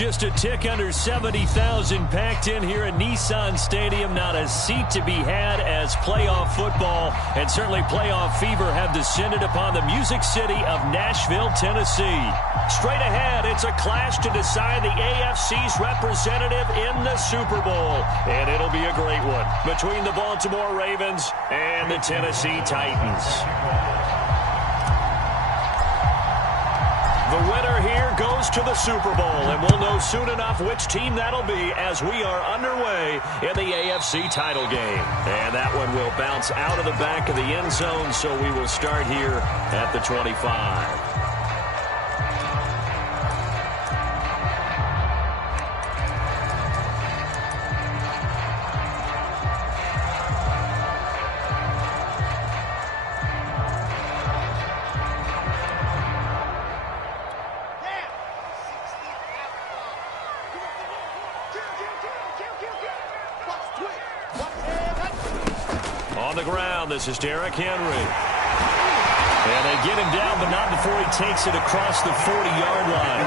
Just a tick under 70,000 packed in here at Nissan Stadium. Not a seat to be had as playoff football and certainly playoff fever have descended upon the Music City of Nashville, Tennessee. Straight ahead, it's a clash to decide the AFC's representative in the Super Bowl. And it'll be a great one between the Baltimore Ravens and the Tennessee Titans. The winner here goes to the Super Bowl, and we'll know soon enough which team that'll be as we are underway in the AFC title game. And that one will bounce out of the back of the end zone, so we will start here at the 25. On the ground, this is Derrick Henry. And they get him down, but not before he takes it across the 40-yard line.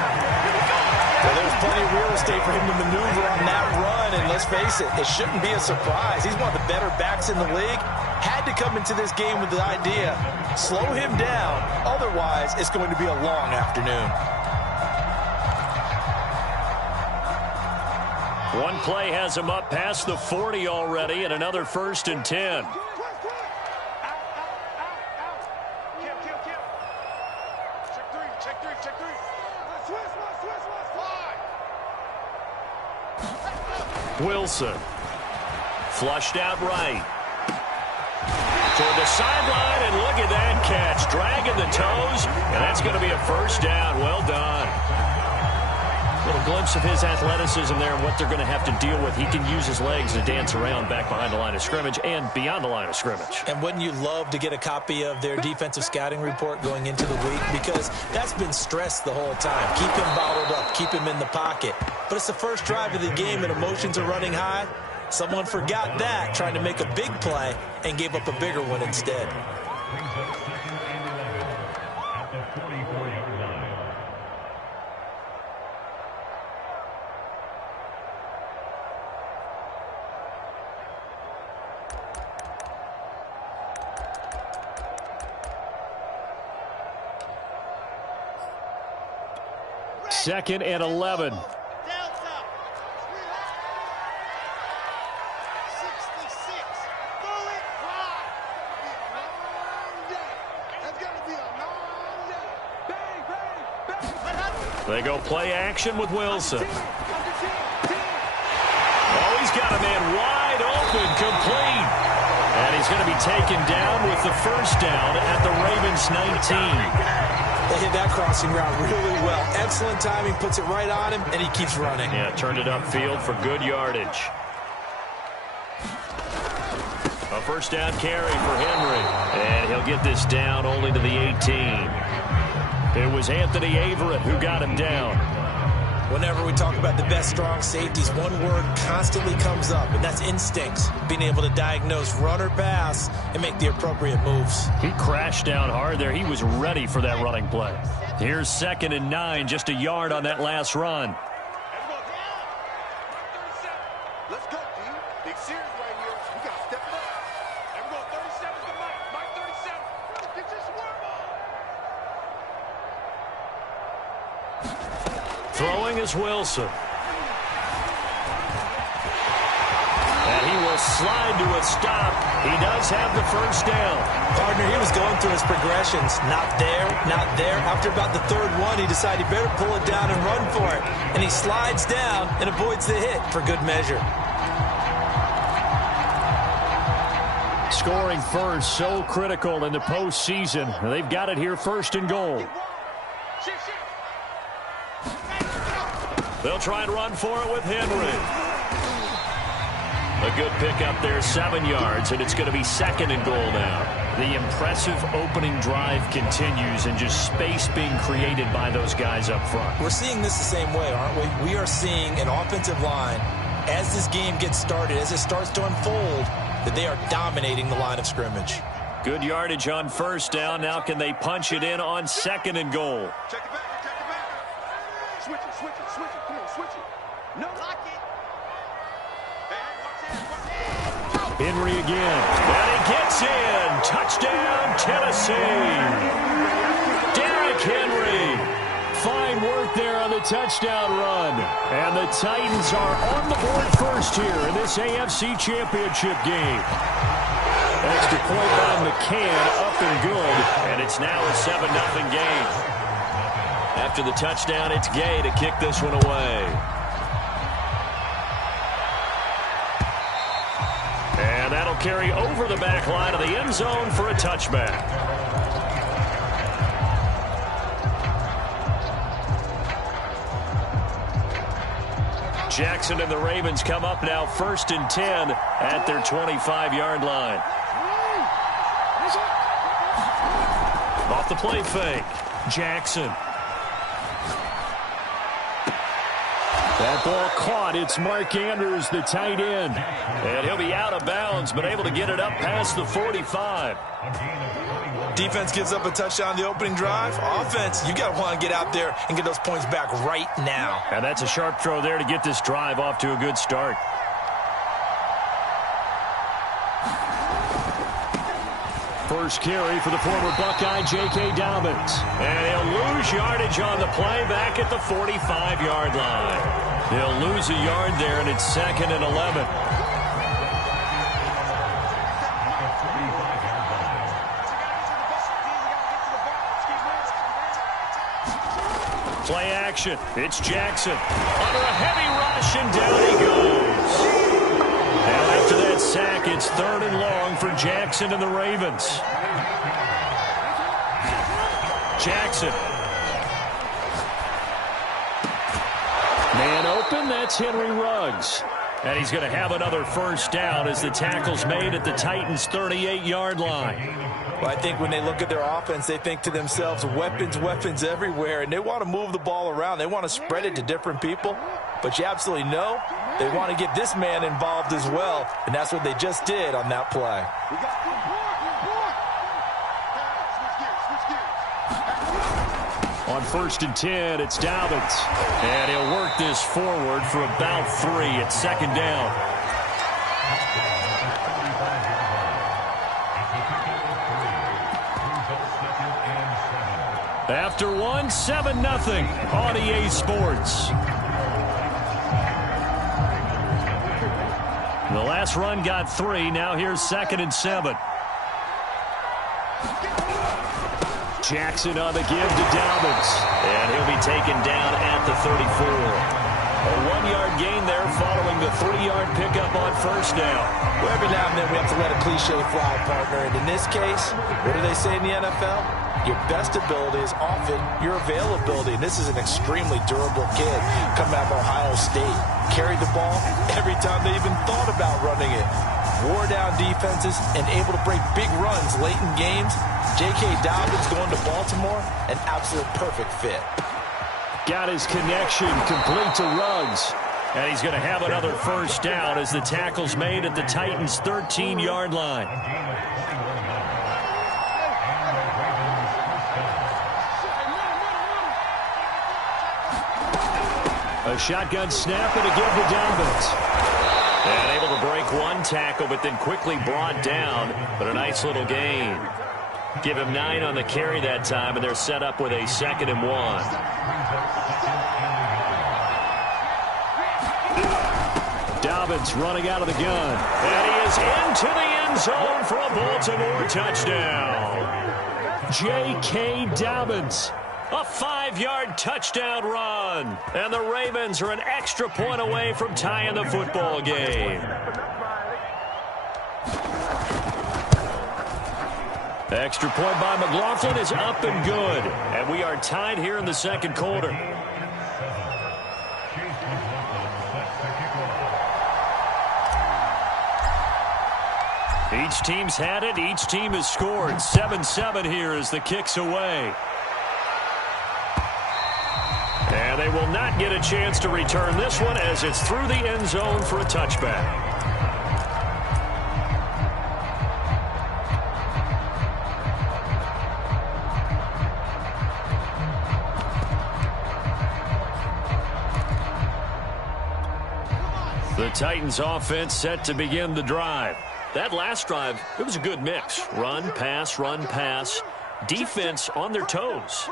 Well, there's plenty of real estate for him to maneuver on that run, and let's face it, it shouldn't be a surprise. He's one of the better backs in the league. Had to come into this game with the idea, slow him down, otherwise it's going to be a long afternoon. One play has him up past the 40 already, and another 1st and 10. Wilson. Flushed out right. Toward the sideline, and look at that catch. Dragging the toes, and that's going to be a 1st down. Well done. Little glimpse of his athleticism there and what they're going to have to deal with. He can use his legs to dance around back behind the line of scrimmage and beyond the line of scrimmage. And wouldn't you love to get a copy of their defensive scouting report going into the week? Because that's been stressed the whole time. Keep him bottled up. Keep him in the pocket. But it's the first drive of the game and emotions are running high. Someone forgot that, trying to make a big play, and gave up a bigger one instead. Second and 11. They go play action with Wilson. Oh, he's got a man wide open, complete. And he's going to be taken down with the 1st down at the Ravens 19. They hit that crossing route really well. Excellent timing, puts it right on him, and he keeps running. Yeah, turned it upfield for good yardage. A 1st down carry for Henry. And he'll get this down only to the 18. It was Anthony Averett who got him down. Whenever we talk about the best strong safeties, one word constantly comes up, and that's instincts. Being able to diagnose run or pass and make the appropriate moves. He crashed down hard there. He was ready for that running play. Here's 2nd and 9, just a yard on that last run. Let's go, D. Big series right here. We got to step it up. Everyone, 37 to Mike. Mike 37. Get your swarm on. Throwing is Wilson. And he will slide to a stop. He does have the 1st down. Partner, he was going through his progressions. Not there, not there. After about the 3rd one, he decided he better pull it down and run for it. And he slides down and avoids the hit for good measure. Scoring first, so critical in the postseason. They've got it here, 1st and goal. They'll try and run for it with Henry. A good pickup there, 7 yards, and it's going to be 2nd and goal now. The impressive opening drive continues and just space being created by those guys up front. We're seeing this the same way, aren't we? We are seeing an offensive line, as this game gets started, as it starts to unfold, that they are dominating the line of scrimmage. Good yardage on 1st down. Now can they punch it in on 2nd and goal? Switch it, switch it, switch it. Come on, switch it. No. Lock it. Hey, watch it. Henry again. And he gets in. Touchdown, Tennessee. Derrick Henry. Fine work there on the touchdown run. And the Titans are on the board first here in this AFC Championship game. Extra point by McCann, up and good. And it's now a 7-0 game. After the touchdown, it's Gay to kick this one away. And that'll carry over the back line of the end zone for a touchback. Jackson and the Ravens come up now 1st and 10 at their 25-yard line. Off the play fake. Jackson. That ball caught. It's Mark Andrews, the tight end. And he'll be out of bounds, but able to get it up past the 45. Defense gives up a touchdown the opening drive. Offense, you got to want to get out there and get those points back right now. And that's a sharp throw there to get this drive off to a good start. First carry for the former Buckeye, J.K. Dobbins. And he'll lose yardage on the play back at the 45-yard line. He'll lose a yard there, and it's 2nd and 11. Play action. It's Jackson. Under a heavy rush, and down he goes. And after that sack, it's 3rd and long for Jackson and the Ravens. Jackson. Man open, that's Henry Ruggs. And he's going to have another first down as the tackle's made at the Titans' 38-yard line. Well, I think when they look at their offense, they think to themselves, weapons, weapons everywhere, and they want to move the ball around. They want to spread it to different people, but you absolutely know they want to get this man involved as well, and that's what they just did on that play. On 1st and 10, it's Dobbins. And he'll work this forward for about 3 at 2nd down. After 1, 7-0 on EA Sports. The last run got 3. Now here's 2nd and 7. Jackson on the give to Dobbins. And he'll be taken down at the 34. A 1-yard gain there following the 3-yard pickup on first down. Well, every now and then we have to let a cliche fly, partner. And in this case, what do they say in the NFL? Your best ability is often your availability. And this is an extremely durable kid coming out of Ohio State. Carried the ball every time they even thought about running it. Wore down defenses and able to break big runs late in games. J.K. Dobbins going to Baltimore, an absolute perfect fit. Got his connection complete to Ruggs. And he's going to have another first down as the tackle's made at the Titans' 13-yard line. A shotgun snap and a give to Dobbins. And able to break one tackle, but then quickly brought down. But a nice little gain. Give him 9 on the carry that time, and they're set up with a 2nd and 1. Dobbins running out of the gun. And he is into the end zone for a Baltimore touchdown. J.K. Dobbins. A 5-yard touchdown run. And the Ravens are an extra point away from tying the football game. Extra point by McLaughlin is up and good. And we are tied here in the second quarter. Each team's had it. Each team has scored. 7-7 here as the kick's away. And they will not get a chance to return this one as it's through the end zone for a touchback. Titans offense set to begin the drive. That last drive, it was a good mix. Run, pass, defense on their toes.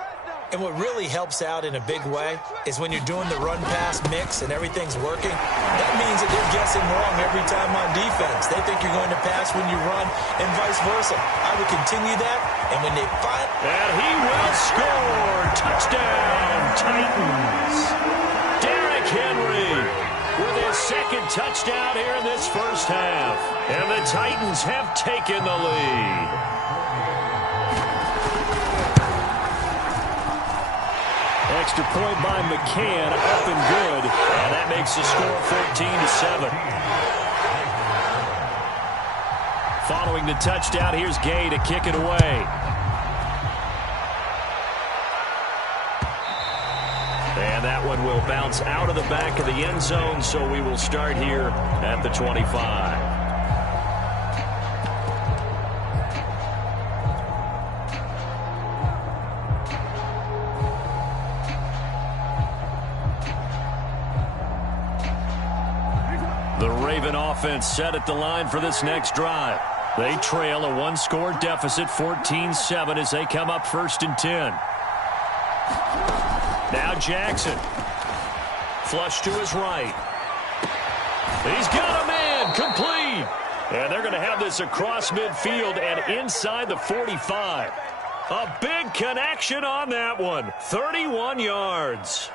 And what really helps out in a big way is when you're doing the run-pass mix and everything's working, that means that they're guessing wrong every time on defense. They think you're going to pass when you run and vice versa. I would continue that, and when they find... And he will score! Touchdown, Titans! Derrick Henry with his second touchdown here in this first half. And the Titans have taken the lead. Extra point by McCann, up and good, and that makes the score 14-7. Following the touchdown, here's Gay to kick it away. And that one will bounce out of the back of the end zone, so we will start here at the 25. The Raven offense set at the line for this next drive. They trail a one-score deficit, 14-7, as they come up 1st and 10. Now Jackson. Flush to his right. He's got a man, complete. And they're going to have this across midfield and inside the 45. A big connection on that one. 31 yards.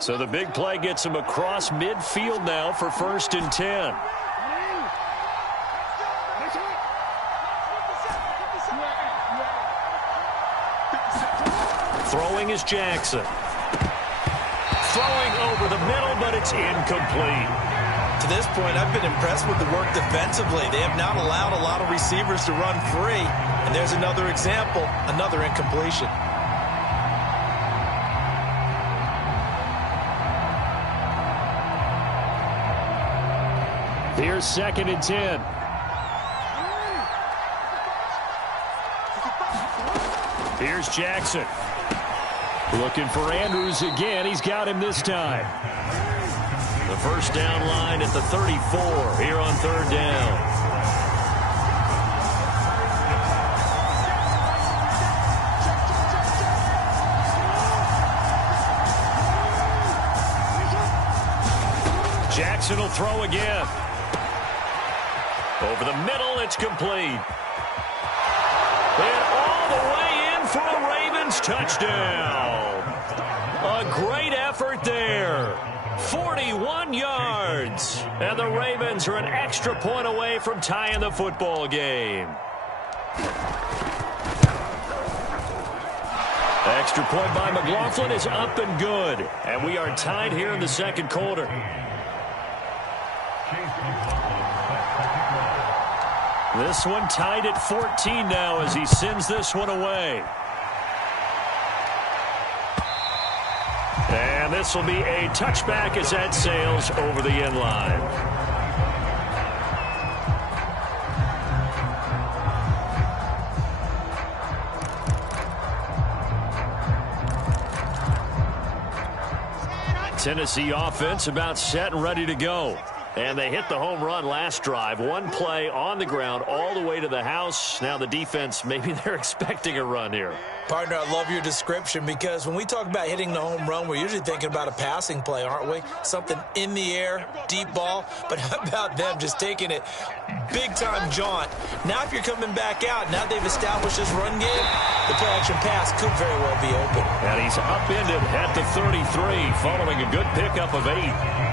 So the big play gets him across midfield now for 1st and 10. Throwing is Jackson. Throwing over the middle, but it's incomplete. To this point, I've been impressed with the work defensively. They have not allowed a lot of receivers to run free. And there's another example, another incompletion. Here's 2nd and 10. Here's Jackson. Looking for Andrews again. He's got him this time. The first down line at the 34 here on 3rd down. Jackson will throw again. Over the middle, it's complete. And all the way in for a Ravens touchdown. A great effort there. 41 yards. And the Ravens are an extra point away from tying the football game. Extra point by McLaughlin is up and good. And we are tied here in the 2nd quarter. This one tied at 14 now as he sends this one away. And this will be a touchback as that sails over the end line. Tennessee offense about set and ready to go. And they hit the home run last drive. One play on the ground all the way to the house. Now the defense, maybe they're expecting a run here. Partner, I love your description because when we talk about hitting the home run, we're usually thinking about a passing play, aren't we? Something in the air, deep ball. But how about them just taking it big-time jaunt? Now if you're coming back out, now they've established this run game, the play-action pass could very well be open. And he's upended at the 33 following a good pickup of 8.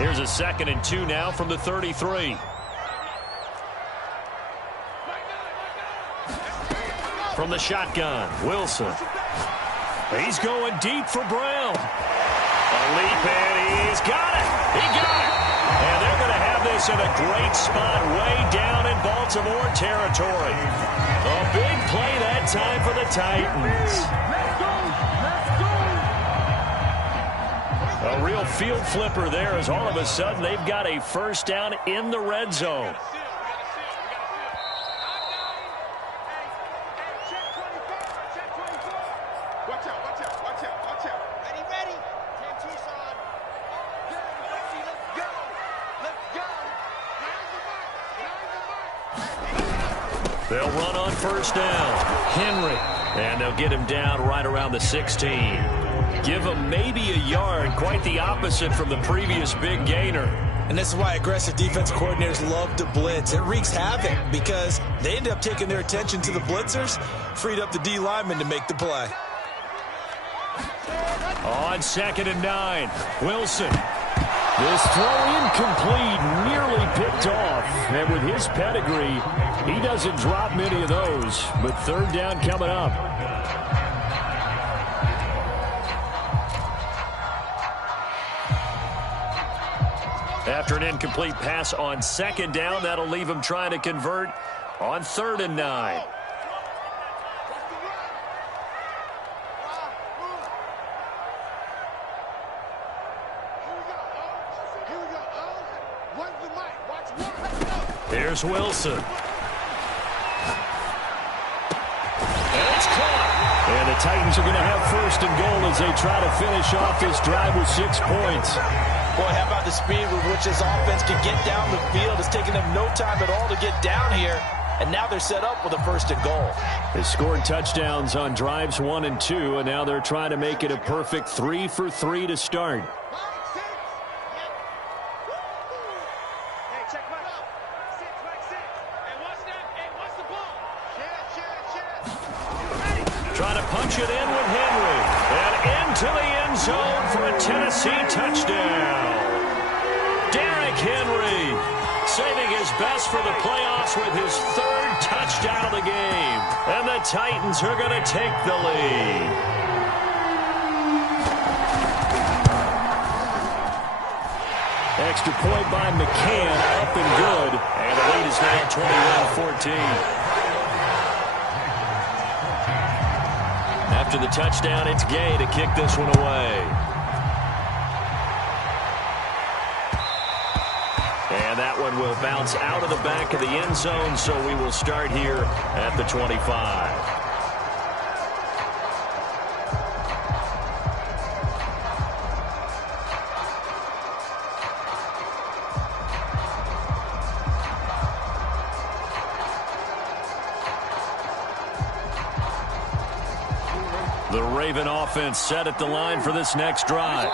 Here's a 2nd and 2 now from the 33. From the shotgun, Wilson. He's going deep for Brown. A leap, and he's got it. He got it. And they're going to have this us in a great spot way down in Baltimore territory. A big play that time for the Titans. A real field flipper there as all of a sudden they've got a first down in the red zone. They'll run on first down. Henry. And they'll get him down right around the 16. Give him maybe a yard. Quite the opposite from the previous big gainer. And this is why aggressive defense coordinators love to blitz. It wreaks havoc because they end up taking their attention to the blitzers, freed up the D lineman to make the play. On 2nd and 9, Wilson. This throw incomplete, nearly picked off. And with his pedigree, he doesn't drop many of those. But third down coming up. After an incomplete pass on 2nd down, that'll leave him trying to convert on 3rd and 9. Here's Wilson. And it's caught. And the Titans are going to have 1st and goal as they try to finish off this drive with 6 points. Boy, how about the speed with which this offense can get down the field? It's taken them no time at all to get down here. And now they're set up with a 1st and goal. They scored touchdowns on drives 1 and 2, and now they're trying to make it a perfect 3 for 3 to start. Trying to punch it in with Henry. And into the end zone for a Tennessee touchdown. Derrick Henry saving his best for the playoffs with his 3rd touchdown of the game. And the Titans are going to take the lead. Extra point by McCann, up and good. And the lead is now 21-14. After the touchdown, it's Gay to kick this one away. And that one will bounce out of the back of the end zone, so we will start here at the 25. The Raven offense set at the line for this next drive.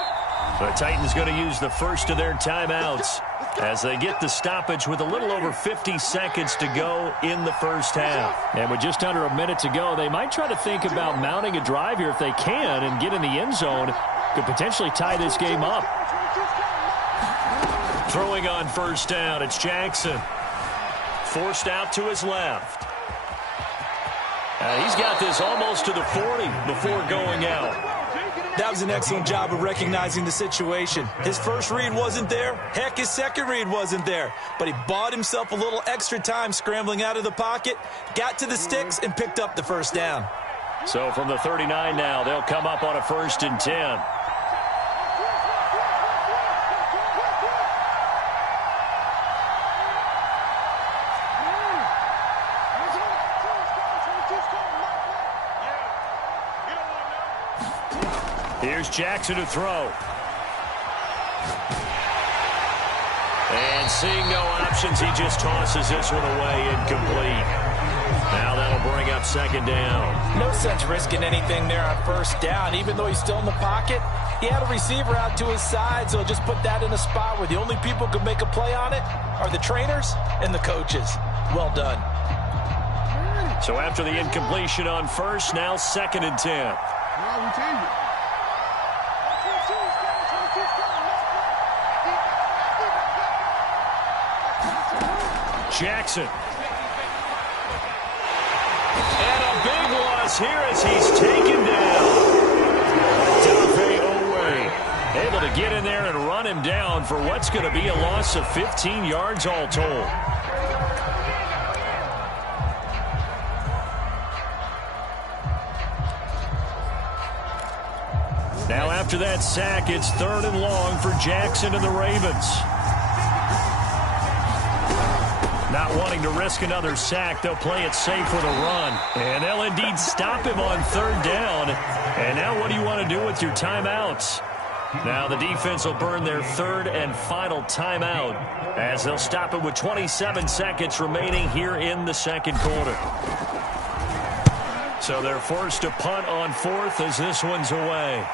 The Titans going to use the first of their timeouts as they get the stoppage with a little over 50 seconds to go in the first half. And with just under a minute to go, they might try to think about mounting a drive here if they can and get in the end zone. Could potentially tie this game up. Throwing on first down, it's Jackson. Forced out to his left. He's got this almost to the 40 before going out. That was an excellent job of recognizing the situation. His first read wasn't there. Heck, his second read wasn't there. But he bought himself a little extra time scrambling out of the pocket, got to the sticks, and picked up the first down. So from the 39 now, they'll come up on a 1st and 10. Here's Jackson to throw. And seeing no options, he just tosses this one away, incomplete. Now that'll bring up 2nd down. No sense risking anything there on first down. Even though he's still in the pocket, he had a receiver out to his side, so just put that in a spot where the only people who can make a play on it are the trainers and the coaches. Well done. So after the incompletion on first, now 2nd and 10. Jackson. And a big loss here as he's taken down. Odafe Oweh. Able to get in there and run him down for what's going to be a loss of 15 yards all told. Now after that sack, it's 3rd and long for Jackson and the Ravens. Not wanting to risk another sack, they'll play it safe with a run. And they'll indeed stop him on 3rd down. And now what do you want to do with your timeouts? Now the defense will burn their 3rd and final timeout as they'll stop it with 27 seconds remaining here in the 2nd quarter. So they're forced to punt on 4th as this one's away.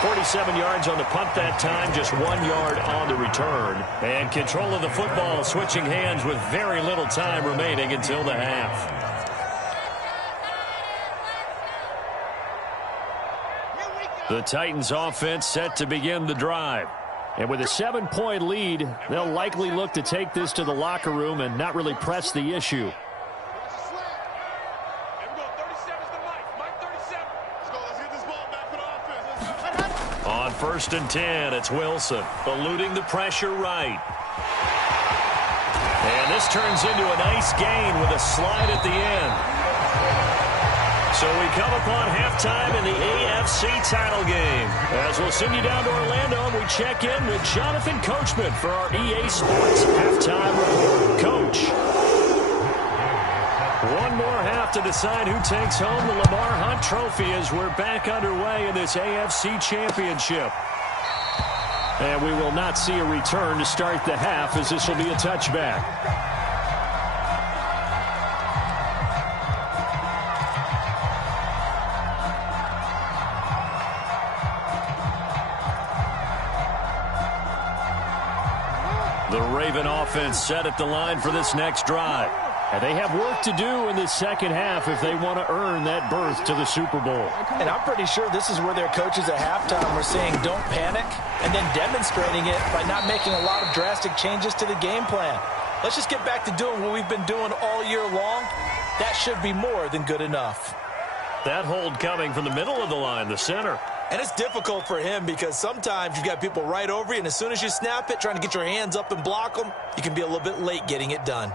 47 yards on the punt that time, just 1 yard on the return. And control of the football switching hands with very little time remaining until the half. The Titans offense set to begin the drive. And with a 7-point lead, they'll likely look to take this to the locker room and not really press the issue. On 1st and 10, it's Wilson, eluding the pressure right. And this turns into a nice gain with a slide at the end. So we come upon halftime in the AFC title game. As we'll send you down to Orlando, and we check in with Jonathan Coachman for our EA Sports halftime report. Coach. One more half to decide who takes home the Lamar Hunt Trophy as we're back underway in this AFC Championship. And we will not see a return to start the half as this will be a touchback. The Raven offense set at the line for this next drive. And they have work to do in this second half if they want to earn that berth to the Super Bowl. And I'm pretty sure this is where their coaches at halftime were saying don't panic and then demonstrating it by not making a lot of drastic changes to the game plan. Let's just get back to doing what we've been doing all year long. That should be more than good enough. That hold coming from the middle of the line, the center. And it's difficult for him because sometimes you've got people right over you, and as soon as you snap it, trying to get your hands up and block them, you can be a little bit late getting it done.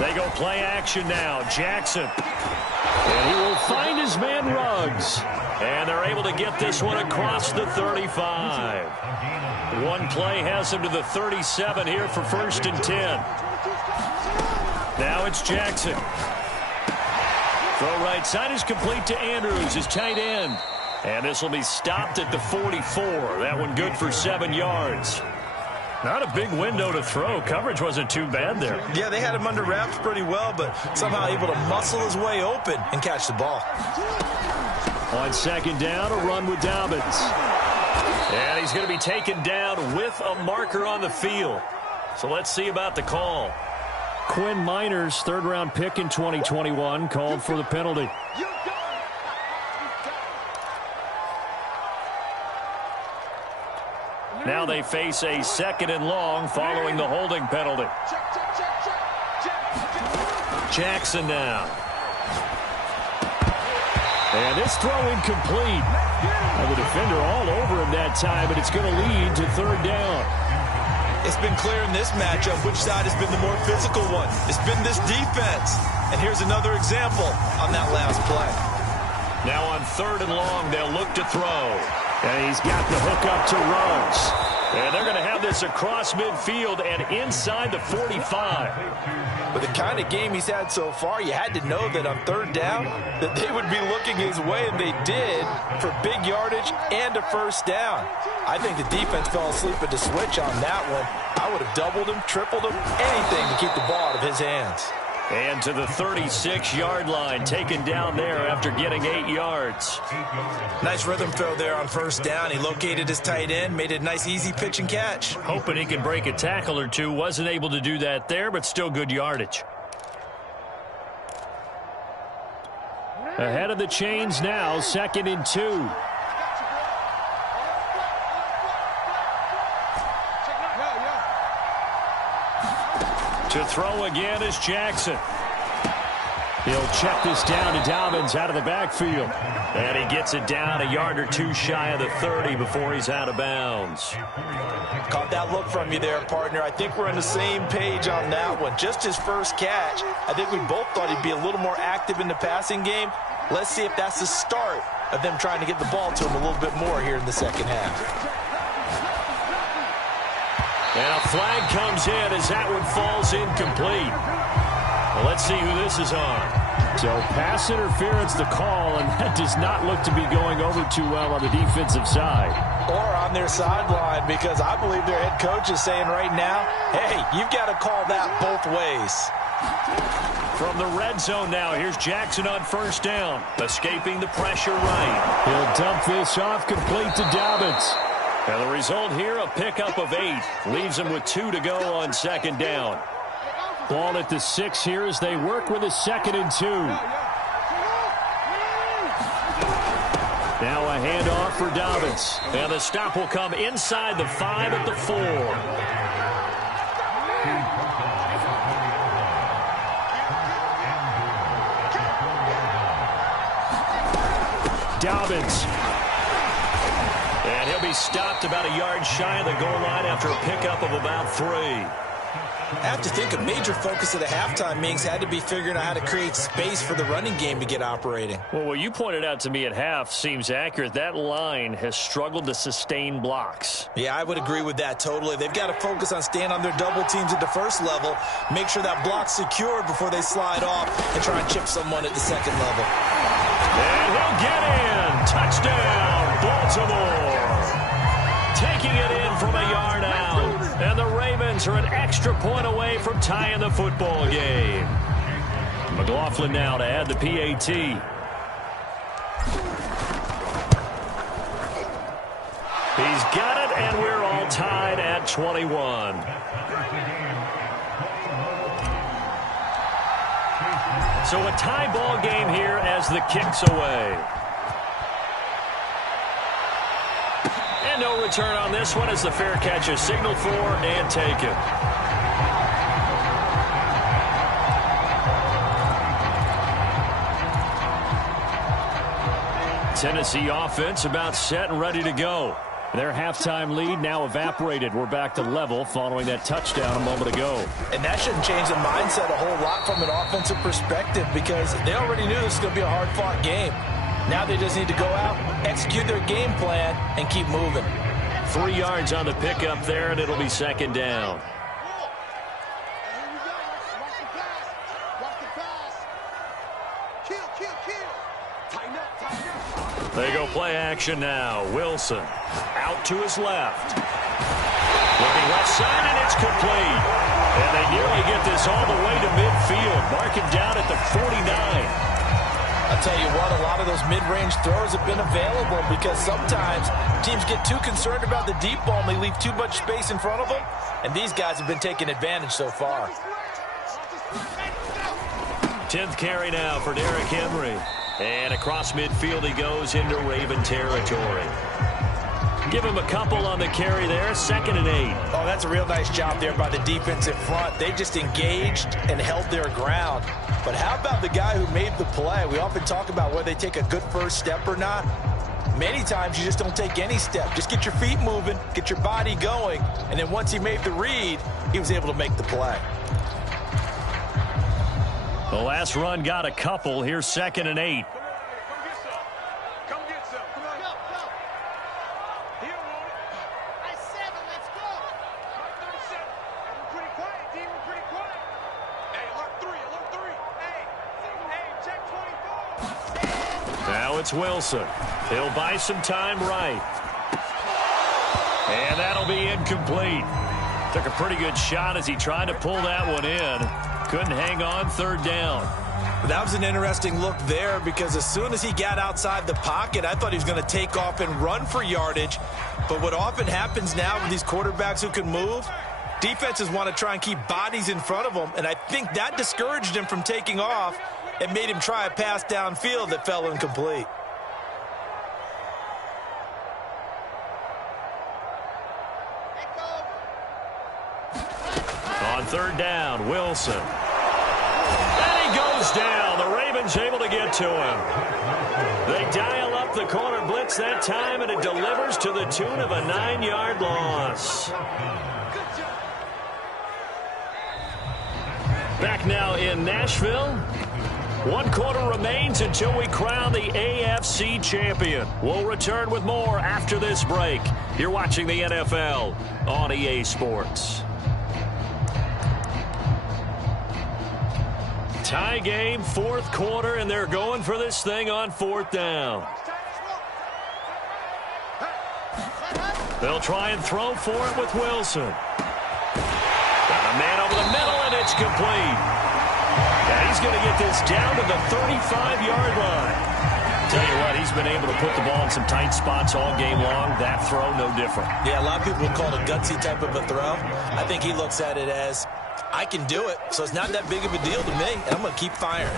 They go play action now. Jackson. And he will find his man Ruggs. And they're able to get this one across the 35. One play has him to the 37 here for 1st and 10. Now it's Jackson. Throw right side is complete to Andrews, his tight end. And this will be stopped at the 44. That one good for 7 yards. Not a big window to throw. Coverage wasn't too bad there. Yeah, they had him under wraps pretty well, but somehow able to muscle his way open and catch the ball. On 2nd down, a run with Dobbins. And he's going to be taken down with a marker on the field. So let's see about the call. Quinn Miners, 3rd-round pick in 2021, called for the penalty. Now they face a 2nd and long following the holding penalty. Jackson now. And this throw incomplete. And the defender all over him that time, but it's going to lead to 3rd down. It's been clear in this matchup which side has been the more physical one. It's been this defense. And here's another example on that last play. Now on 3rd and long, they'll look to throw. And he's got the hook up to Ruggs. And they're going to have this across midfield and inside the 45. With the kind of game he's had so far, you had to know that on 3rd down that they would be looking his way, and they did, for big yardage and a 1st down. I think the defense fell asleep at the switch on that one. I would have doubled him, tripled him, anything to keep the ball out of his hands. And to the 36-yard line, taken down there after getting 8 yards. Nice rhythm throw there on 1st down. He located his tight end, made it a nice, easy pitch and catch. Hoping he can break a tackle or two. Wasn't able to do that there, but still good yardage. Ahead of the chains now, 2nd and 2. To throw again is Jackson. He'll check this down to Dobbins out of the backfield. And he gets it down a yard or two shy of the 30 before he's out of bounds. Caught that look from you there, partner. I think we're on the same page on that one. Just his first catch. I think we both thought he'd be a little more active in the passing game. Let's see if that's the start of them trying to get the ball to him a little bit more here in the second half. And a flag comes in as that one falls incomplete. Well, let's see who this is on. So pass interference the call, and that does not look to be going over too well on the defensive side. Or on their sideline, because I believe their head coach is saying right now, hey, you've got to call that both ways. From the red zone now, here's Jackson on first down, escaping the pressure right. He'll dump this off complete to Dobbins. And the result here, a pickup of 8. Leaves him with 2 to go on second down. Ball at the 6 here as they work with a 2nd and 2. Now a handoff for Dobbins. And the stop will come inside the 5 at the 4. Dobbins. And he'll be stopped about a yard shy of the goal line after a pickup of about 3. I have to think a major focus of the halftime, Mings, had to be figuring out how to create space for the running game to get operating. Well, what you pointed out to me at half seems accurate. That line has struggled to sustain blocks. Yeah, I would agree with that totally. They've got to focus on staying on their double teams at the first level, make sure that block's secured before they slide off and try and chip someone at the second level. And he'll get in. Touchdown, Baltimore. Taking it in from a yard out. And the Ravens are an extra point away from tying the football game. McLaughlin now to add the PAT. He's got it, and we're all tied at 21. So a tie ball game here as the kick's away. And no return on this one as the fair catch is signaled for and taken. Tennessee offense about set and ready to go. Their halftime lead now evaporated. We're back to level following that touchdown a moment ago. And that shouldn't change the mindset a whole lot from an offensive perspective because they already knew this was going to be a hard-fought game. Now they just need to go out, execute their game plan, and keep moving. 3 yards on the pickup there, and it'll be second down. They go play action now. Wilson out to his left. Looking left side, and it's complete. And they nearly get this all the way to midfield. Mark him down at the 49. I'll tell you what, a lot of those mid-range throws have been available because sometimes teams get too concerned about the deep ball and they leave too much space in front of them. And these guys have been taking advantage so far. 10th carry now for Derrick Henry. And across midfield he goes into Raven territory. Give him a couple on the carry there. 2nd and 8. Oh, that's a real nice job there by the defensive front. They just engaged and held their ground. But how about the guy who made the play? We often talk about whether they take a good first step or not. Many times you just don't take any step. Just get your feet moving, get your body going, and then once he made the read, he was able to make the play. The last run got a couple. Here's 2nd and 8. Now it's Wilson. He'll buy some time right. And that'll be incomplete. Took a pretty good shot as he tried to pull that one in. Couldn't hang on. 3rd down. That was an interesting look there because as soon as he got outside the pocket, I thought he was going to take off and run for yardage. But what often happens now with these quarterbacks who can move, defenses want to try and keep bodies in front of them. And I think that discouraged him from taking off and made him try a pass downfield that fell incomplete. On Third down, Wilson. And he goes down. The Ravens able to get to him. They dial up the corner blitz that time, and it delivers to the tune of a 9-yard loss. Back now in Nashville. 1 quarter remains until we crown the AFC champion. We'll return with more after this break. You're watching the NFL on EA Sports. Tie game, 4th quarter, and they're going for this thing on 4th down. They'll try and throw for it with Wilson. Got a man over the middle, and it's complete. And he's going to get this down to the 35-yard line. Tell you what, he's been able to put the ball in some tight spots all game long. That throw, no different. Yeah, a lot of people would call it a gutsy type of a throw. I think he looks at it as, I can do it, so it's not that big of a deal to me, and I'm going to keep firing.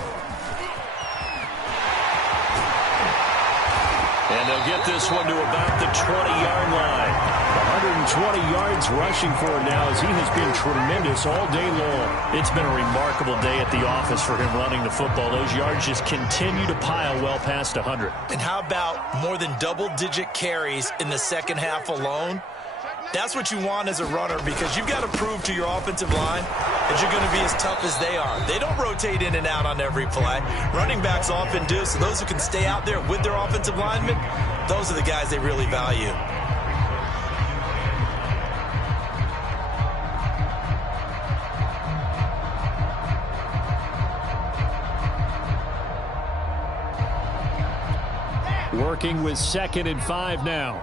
And they'll get this one to about the 20-yard line. 120 yards rushing for him now as he has been tremendous all day long. It's been a remarkable day at the office for him running the football. Those yards just continue to pile well past 100. And how about more than double-digit carries in the second half alone? That's what you want as a runner, because you've got to prove to your offensive line that you're going to be as tough as they are. They don't rotate in and out on every play. Running backs often do, so those who can stay out there with their offensive linemen, those are the guys they really value. Working with 2nd and 5 now.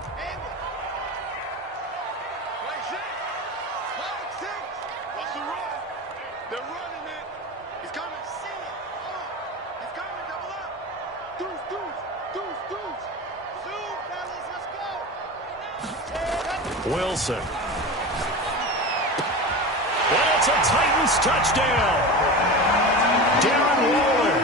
Wilson. And it's a Titans touchdown. Darren Waller,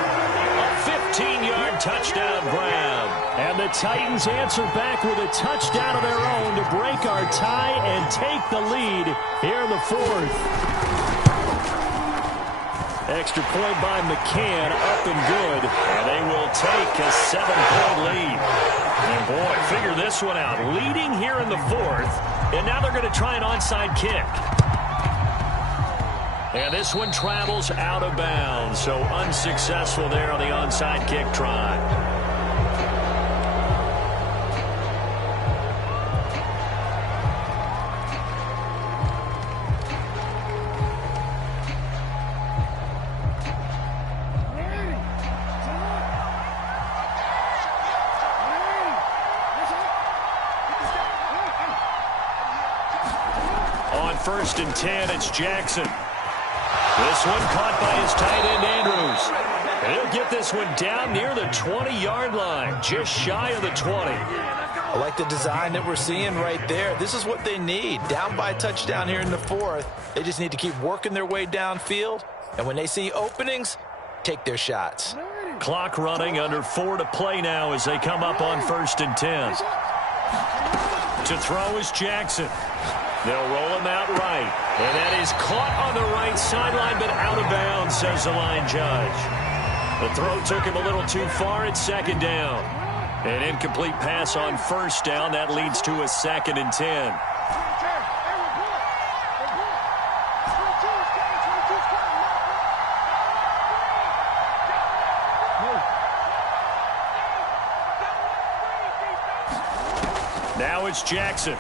a 15-yard touchdown grab. And the Titans answer back with a touchdown of their own to break our tie and take the lead here in the 4th. Extra point by McCann, up and good. And they will take a 7-point lead. And boy, figure this one out. Leading here in the 4th. And now they're going to try an onside kick. And this one travels out of bounds. So unsuccessful there on the onside kick try. On 1st and 10, it's Jackson. This one caught by his tight end, Andrews. And he'll get this one down near the 20-yard line, just shy of the 20. I like the design that we're seeing right there. This is what they need. Down by a touchdown here in the 4th. They just need to keep working their way downfield. And when they see openings, take their shots. Clock running, under 4 to play now as they come up on 1st and 10. To throw is Jackson. They'll roll him out right. And that is caught on the right sideline, but out of bounds, says the line judge. The throw took him a little too far at 2nd down. An incomplete pass on 1st down. That leads to a 2nd and 10. Now it's Jackson.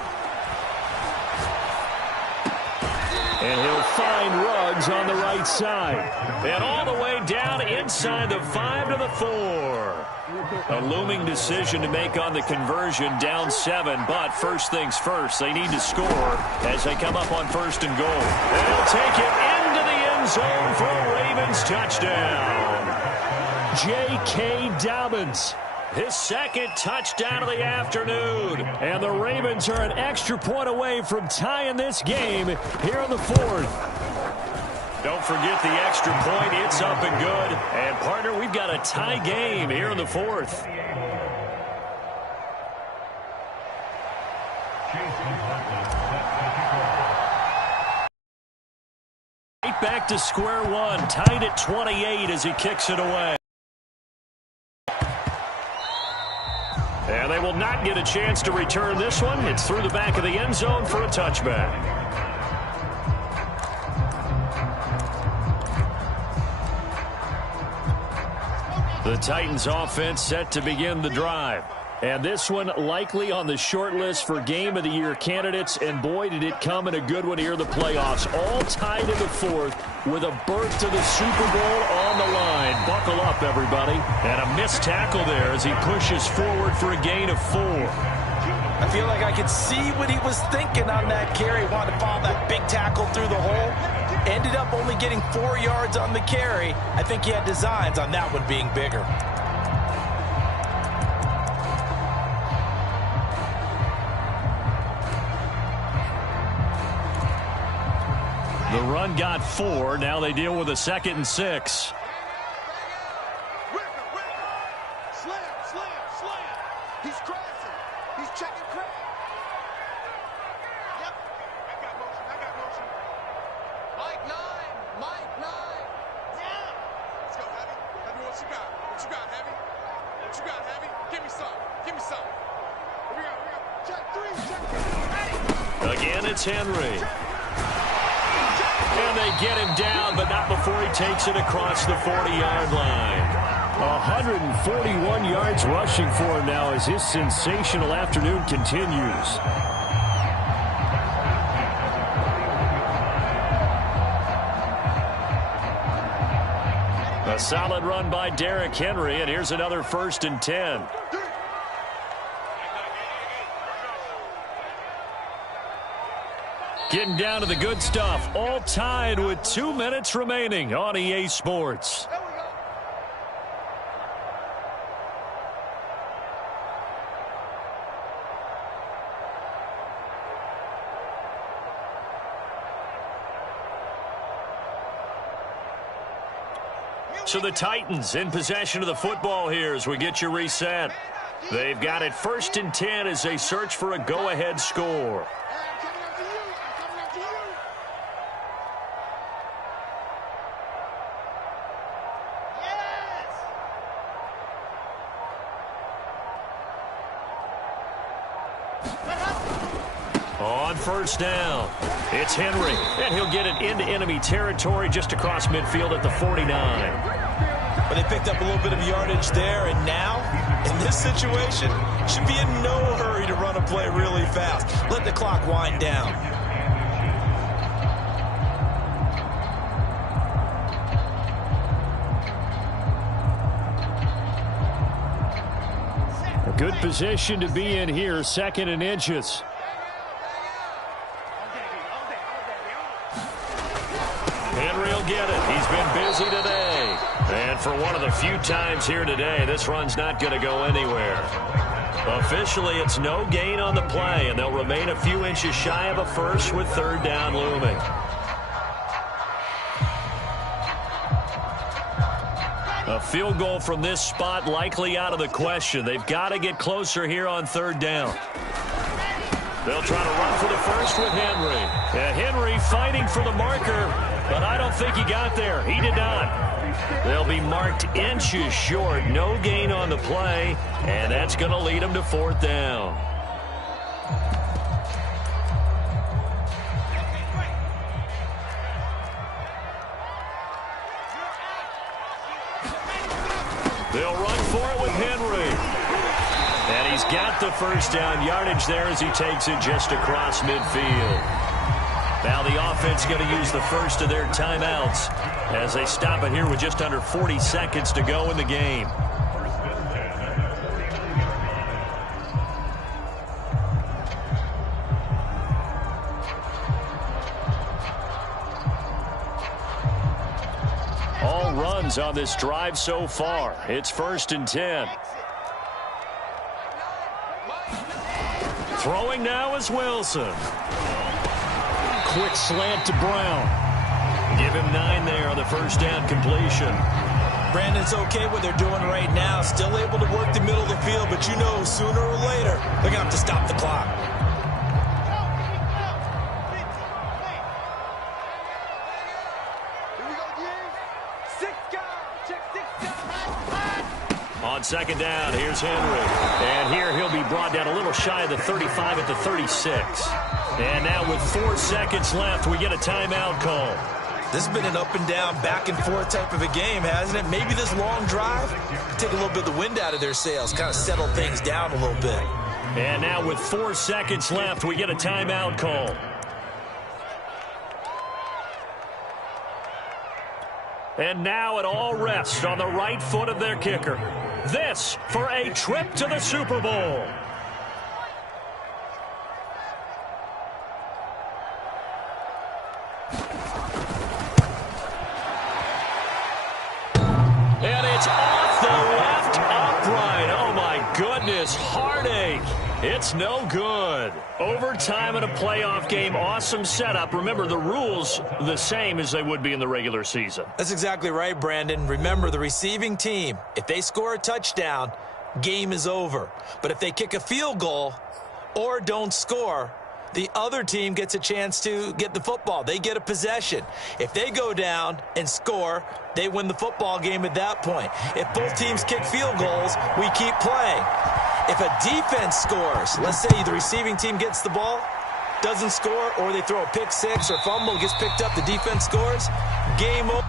And he'll find Ruggs on the right side. And all the way down inside the 5 to the 4. A looming decision to make on the conversion, down 7. But first things first, they need to score as they come up on 1st and goal. And he'll take it into the end zone for a Ravens touchdown. J.K. Dobbins. His 2nd touchdown of the afternoon. And the Ravens are an extra point away from tying this game here in the 4th. Don't forget the extra point. It's up and good. And, partner, we've got a tie game here in the 4th. back to square one, tied at 28 as he kicks it away. And they will not get a chance to return this one. It's through the back of the end zone for a touchback. The Titans offense set to begin the drive. And this one likely on the short list for Game of the Year candidates. And boy, did it come in a good one here in the playoffs. All tied in the fourth with a berth to the Super Bowl on the line. Buckle up, everybody. And a missed tackle there as he pushes forward for a gain of 4. I feel like I could see what he was thinking on that carry. Wanted to follow that big tackle through the hole. Ended up only getting 4 yards on the carry. I think he had designs on that one being bigger. The run got 4. Now they deal with a 2nd and 6. Slam. He's crashing. He's checking crack. Yep. I got motion. Mike 9. Yeah. Let's go, Heavy. Heavy, what you got? Heavy? What you got, Heavy? Give me some. Here we go. Check 3. Again, it's Henry. And they get him down, but not before he takes it across the 40-yard line. 141 yards rushing for him now as his sensational afternoon continues. A solid run by Derrick Henry, and here's another 1st and 10. Getting down to the good stuff, all tied with 2 minutes remaining on EA Sports. So the Titans in possession of the football here as we get you reset. They've got it 1st and 10 as they search for a go-ahead score. On 1st down, it's Henry, and he'll get it into enemy territory just across midfield at the 49. But they picked up a little bit of yardage there, and now, in this situation, should be in no hurry to run a play really fast. Let the clock wind down. A good position to be in here, 2nd and inches. Henry will get it. He's been busy today. And for one of the few times here today, this run's not going to go anywhere. Officially, it's no gain on the play, and they'll remain a few inches shy of a first with 3rd down looming. A field goal from this spot likely out of the question. They've got to get closer here on 3rd down. They'll try to run for the first with Henry. And Henry fighting for the marker, but I don't think he got there. He did not. They'll be marked inches short. No gain on the play, and that's going to lead them to 4th down. They'll run for it with Henry. And he's got the 1st down yardage there as he takes it just across midfield. Now the offense going to use the first of their timeouts as they stop it here with just under 40 seconds to go in the game. All runs on this drive so far. It's 1st and 10. Throwing now is Wilson. Quick slant to Brown. Give him 9 there on the 1st down completion. Brandon, it's okay what they're doing right now. Still able to work the middle of the field, but you know sooner or later they're going to have to stop the clock. On second down, here's Henry. And here he'll be brought down a little shy of the 35 at the 36. And now with 4 seconds left, we get a timeout call. This has been an up and down, back and forth type of a game, hasn't it? Maybe this long drive take a little bit of the wind out of their sails, kind of settle things down a little bit. And now with 4 seconds left, we get a timeout call. And now it all rests on the right foot of their kicker. This for a trip to the Super Bowl. And it's off the left upright. Oh, my goodness. Heartache. It's no good. Overtime in a playoff game. Awesome setup. Remember, the rules the same as they would be in the regular season. That's exactly right, Brandon. Remember, the receiving team, if they score a touchdown, game is over. But if they kick a field goal or don't score, the other team gets a chance to get the football. They get a possession. If they go down and score, they win the football game at that point. If both teams kick field goals, we keep playing. If a defense scores, let's say the receiving team gets the ball, doesn't score, or they throw a pick six or fumble, gets picked up, the defense scores, game over.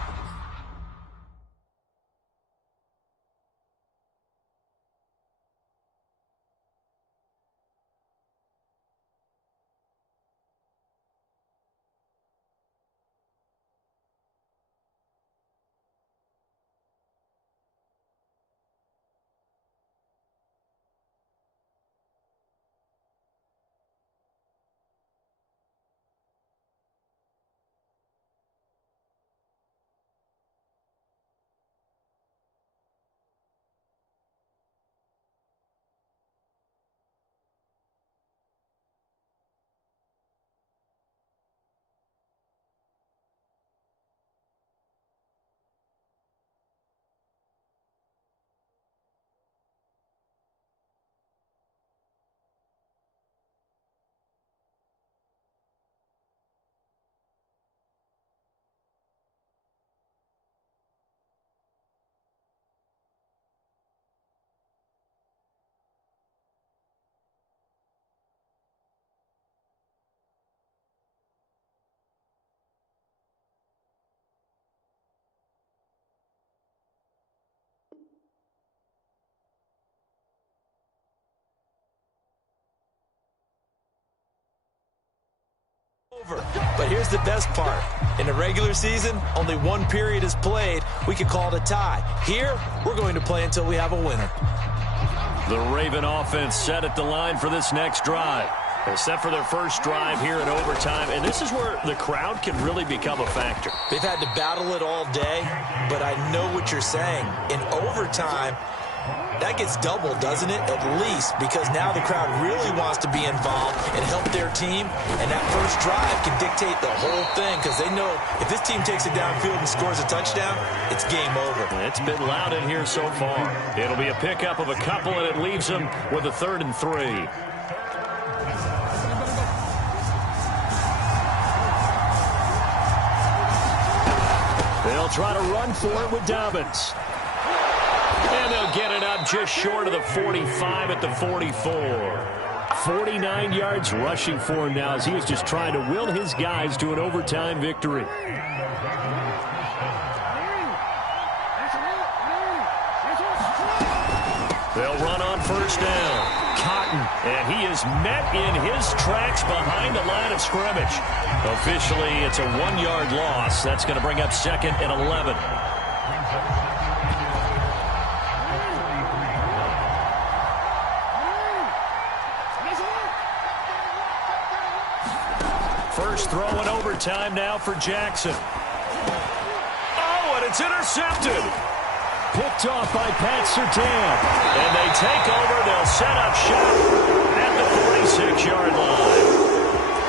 But here's the best part. In the regular season, only one period is played. We could call it a tie. Here, we're going to play until we have a winner. The Raven offense set at the line for this next drive. They're set for their first drive here in overtime, and this is where the crowd can really become a factor. They've had to battle it all day, but I know what you're saying. In overtime, that gets doubled, doesn't it? At least, because now the crowd really wants to be involved and help their team, and that first drive can dictate the whole thing, because they know if this team takes it downfield and scores a touchdown, it's game over. It's been loud in here so far. It'll be a pickup of a couple, and it leaves them with a 3rd and 3. They'll try to run for it with Dobbins. And they'll get it up just short of the 45 at the 44. 49 yards rushing for him now as he is just trying to will his guys to an overtime victory. They'll run on first down. Cotton, and he is met in his tracks behind the line of scrimmage. Officially, it's a 1-yard loss. That's going to bring up 2nd and 11. First throw in overtime now for Jackson. Oh, and it's intercepted. Picked off by Pat Surtain. And they take over. They'll set up shop at the 46-yard line.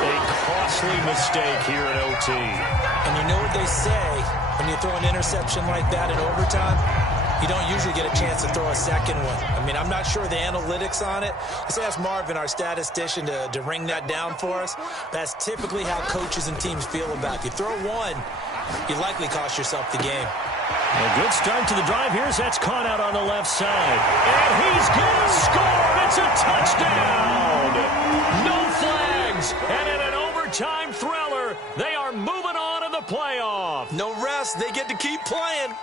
A costly mistake here in OT. And you know what they say when you throw an interception like that in overtime? You don't usually get a chance to throw a second one. I mean, I'm not sure the analytics on it. Let's ask Marvin, our statistician, to ring that down for us. That's typically how coaches and teams feel about it. If you throw one, you likely cost yourself the game. A good start to the drive. That's caught out on the left side. And he's going to score. It's a touchdown. No flags. And in an overtime thriller, they are moving on in the playoff. No rest. They get to keep playing.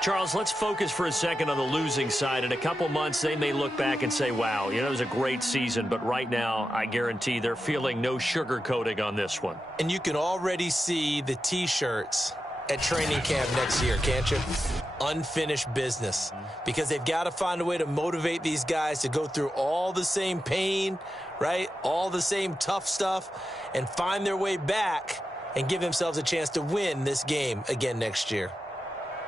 Charles, let's focus for a second on the losing side. In a couple months, they may look back and say, wow, it was a great season. But right now, I guarantee they're feeling no sugarcoating on this one. And you can already see the T-shirts at training camp next year, can't you? Unfinished business. Because they've got to find a way to motivate these guys to go through all the same pain, right? All the same tough stuff, and find their way back and give themselves a chance to win this game again next year.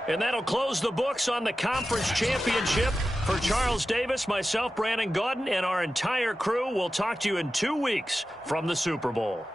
And that'll close the books on the conference championship. For Charles Davis, myself, Brandon Gaudin, and our entire crew, we'll talk to you in 2 weeks from the Super Bowl.